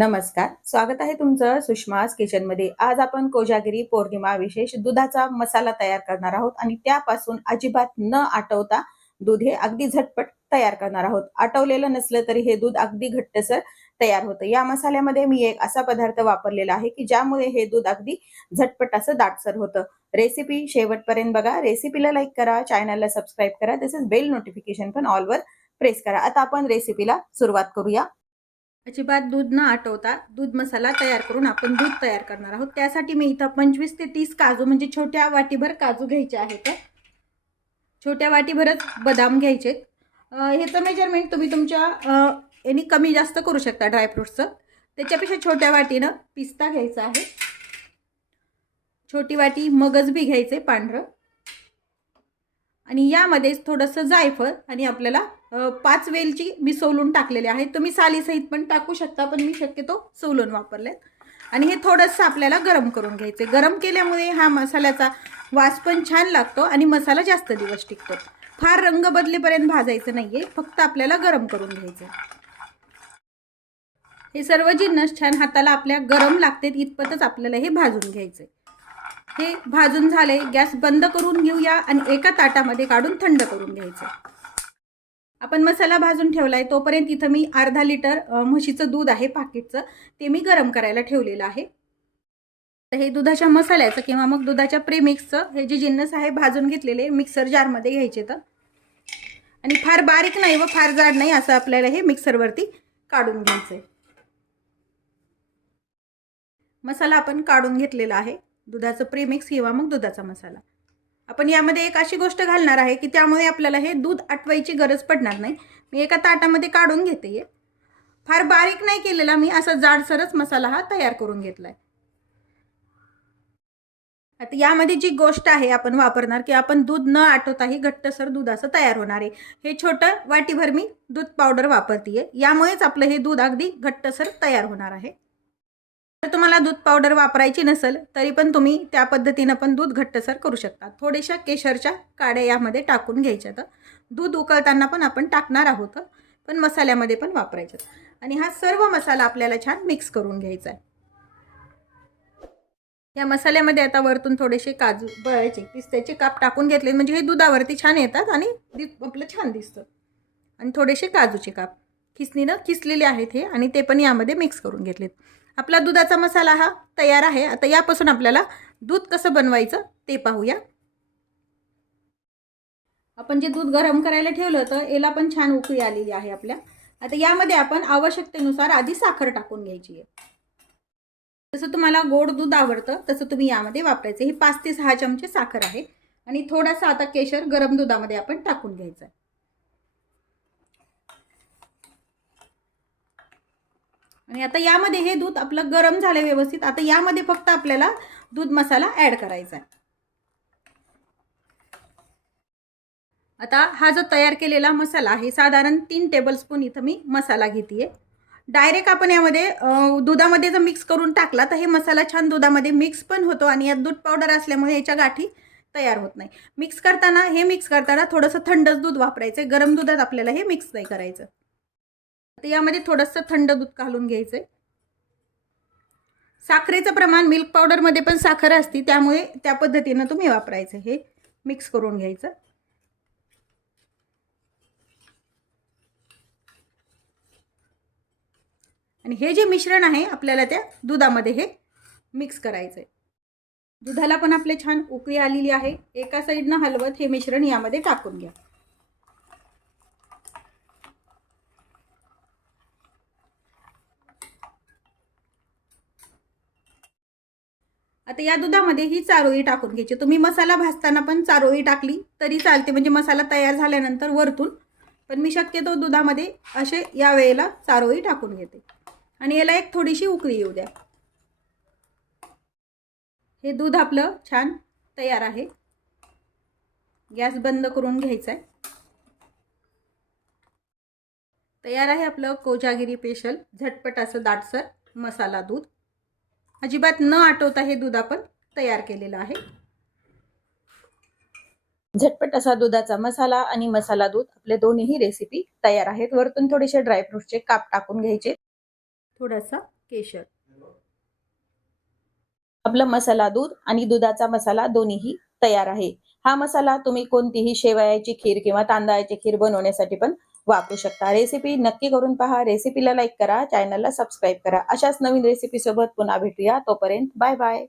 नमस्कार स्वागत आहे तुमचं सुषमास किचनमध्ये आज आपण कोजागिरी पौर्णिमा विशेष दुधाचा मसाला तयार करणार आहोत आणि त्यापासून अजिबात न आटवता दूध हे अगदी झटपट तयार करणार आहोत. आटवलेलं नसलं तरी हे दूध अगदी घट्टसर तयार होतं. या मसाल्यामध्ये मी एक असा पदार्थ वापरलेला आहे की ज्यामुळे हे दूध अगदी झटपट असं दाटसर होतं. रेसिपी शेवटपर्यंत बघा. रेसिपीला लाईक करा चॅनलला सबस्क्राईब करा. तसेच बेल नोटिफिकेशन पण ऑलवर प्रेस करा. आता आपण रेसिपीला सुरुवात करूया. अजिबात दूध न आटवता दूध मसाला तयार करून आपण दूध तयार करणार आहोत. त्यासाठी मी इथं पंचवीस ते तीस काजू म्हणजे छोट्या वाटीभर काजू घ्यायचे आहेत. छोट्या वाटीभरच बदाम घ्यायचे. ह्याचं मेजरमेंट तुम्ही तुमच्या अ, यांनी कमी जास्त करू शकता ड्रायफ्रूट्सचं त्याच्यापेक्षा छोट्या वाटीनं पिस्ता घ्यायचा आहे. छोटी वाटी मगज बी घ्यायचे पांढरं. आणि यामध्येच थोडंसं जायफळ आणि आपल्याला पाच वेलची मी सोलून टाकलेले आहेत तुम्ही सालीसहित पण टाकू शकता पण मी शक्यतो सोलून वापरले आणि हे थोडंसं आपल्याला गरम करून घ्यायचे गरम केल्यामुळे हा मसाल्याचा वास पण छान लागतो आणि मसाला जास्त दिवस टिकतो. फार रंग बदलेपर्यंत भाजायचं नाहीये फक्त आपल्याला गरम करून घ्यायचं हे सर्व जिन्नस छान हाताला आपल्या गरम लागते इतपतच आपल्याला हे भाजून घ्यायचे हे भाजून झाले गॅस बंद करून घेऊया आणि एका ताटामध्ये काढून थंड करून घ्यायचं आपण मसाला भाजून ठेवला आहे तोपर्यंत इथं मी अर्धा लिटर म्हशीचं दूध आहे पाकिटचं. ते मी गरम करायला ठेवलेलं आहे. तर हे दुधाच्या मसाल्याचं किंवा मग दुधाच्या प्रेमिक्सचं हे जे जिन्नस आहे भाजून घेतलेले मिक्सर जारमध्ये घ्यायचे तर. आणि फार बारीक नाही व फार जाड नाही असं आपल्याला हे मिक्सरवरती काढून घ्यायचं आहे मसाला आपण काढून घेतलेला आहे दुधाचं प्रेमिक्स किंवा मग दुधाचा मसाला. आपण यामध्ये एक अशी गोष्ट घालणार आहे की त्यामुळे आपल्याला हे दूध आटवायची गरज पडणार नाही. मी एका ताटामध्ये काढून घेते आहे फार बारीक नाही केलेला मी असा जाडसरच मसाला हा तयार करून घेतलाय. आता यामध्ये जी गोष्ट आहे आपण वापरणार की आपण दूध न आटवताही घट्टसर दूध असं तयार होणार आहे. हे छोटं वाटीभर मी दूध पावडर वापरते आहे यामुळेच आपलं हे दूध अगदी घट्टसर तयार होणार आहे. जर तुम्हाला दूध पावडर वापरायची नसेल तरी पण तुम्ही त्या पद्धतीनं पण दूध घट्टसर करू शकता. थोड्याशा केशरच्या काड्या यामध्ये टाकून घ्यायच्या तर दूध उकळताना पण आपण टाकणार आहोत पण मसाल्यामध्ये पण वापरायचं. आणि हा सर्व मसाला आपल्याला छान मिक्स करून घ्यायचा आहे. या मसाल्यामध्ये आता वरतून थोडेसे काजू बळायचे पिस्त्याचे काप टाकून घेतले. म्हणजे हे दुधावरती छान येतात आणि दि- आपलं छान दिसतं. आणि थोडेसे काजूचे काप. खिसणीनं खिसलेले आहेत हे आणि ते पण यामध्ये मिक्स करून घेतलेत. आपला दुधाचा मसाला हा तयार आहे. आता यापासून आपल्याला दूध कसं बनवायचं ते पाहूया. आपण जे दूध गरम करायला ठेवलं तर याला पण छान उकळी आलेली आहे आपल्या. आता यामध्ये आपण आवश्यकतेनुसार आधी साखर टाकून घ्यायची आहे. जसं तुम्हाला गोड दूध आवडतं तसं तुम्ही यामध्ये वापरायचं. हे पाच ते सहा चमचे साखर आहे. आणि थोडासा आता केशर गरम दुधामध्ये आपण टाकून घ्यायचं आहे. आणि आता यामध्ये हे दूध आपलं गरम झालं व्यवस्थित. आता यामध्ये फक्त आपल्याला दूध मसाला ॲड करायचा आहे. आता हा जो तयार केलेला मसाला आहे साधारण तीन टेबलस्पून इथं मी मसाला घेते डायरेक्ट आपण यामध्ये दुधामध्ये जर मिक्स करून टाकला तर हे मसाला छान दुधामध्ये मिक्स पण होतो आणि यात दूध पावडर असल्यामुळे याच्या गाठी तयार होत नाही. मिक्स करताना हे मिक्स करताना थोडंसं थंडच दूध वापरायचं आहे गरम दुधात आपल्याला हे मिक्स नाही करायचं. तर यामध्ये थोडंसं थंड दूध घालून घ्यायचं आहे साखरेचं प्रमाण मिल्क पावडरमध्ये पण साखर असते त्यामुळे त्या पद्धतीनं तुम्ही वापरायचं. हे मिक्स करून घ्यायचं. आणि हे जे मिश्रण आहे आपल्याला त्या दुधामध्ये हे मिक्स करायचं आहे दुधाला पण आपले छान उकळी आलेली आहे. एका साईडनं हलवत हे मिश्रण यामध्ये टाकून घ्या. आता या दुधामध्ये ही चारोळी टाकून घ्यायची. तुम्ही मसाला भाजताना पण चारोळी टाकली तरी चालते. म्हणजे मसाला तयार झाल्यानंतर वरतून. पण मी शक्यतो दुधामध्ये असे या वेळेला चारोळी टाकून घेते. आणि याला एक थोडीशी उकळी येऊ द्या. हे दूध आपलं छान तयार आहे. गॅस बंद करून घ्यायचा आहे तयार आहे आपलं कोजागिरी स्पेशल. झटपट असं दाटसर मसाला दूध. अजिबात न आटवता हे दूध आपण तयार केलेलं आहे. झटपट असा दुधाचा मसाला आणि मसाला दूध आपले दोन्ही रेसिपी तयार आहेत. वरतून थोडेसे ड्रायफ्रुटचे काप टाकून घ्यायचे. थोडासा केशर. आपलं मसाला दूध आणि दुधाचा मसाला दोन्हीही तयार आहे. हा मसाला तुम्ही कोणतीही शेवयाची खीर किंवा तांदळाची खीर बनवण्यासाठी पण वापरू शकता. रेसिपी नक्की करून पहा. रेसिपीला लाईक करा. चॅनलला सबस्क्राईब करा. अशाच नवीन रेसिपी सोबत पुन्हा भेटूया. तोपर्यंत बाय बाय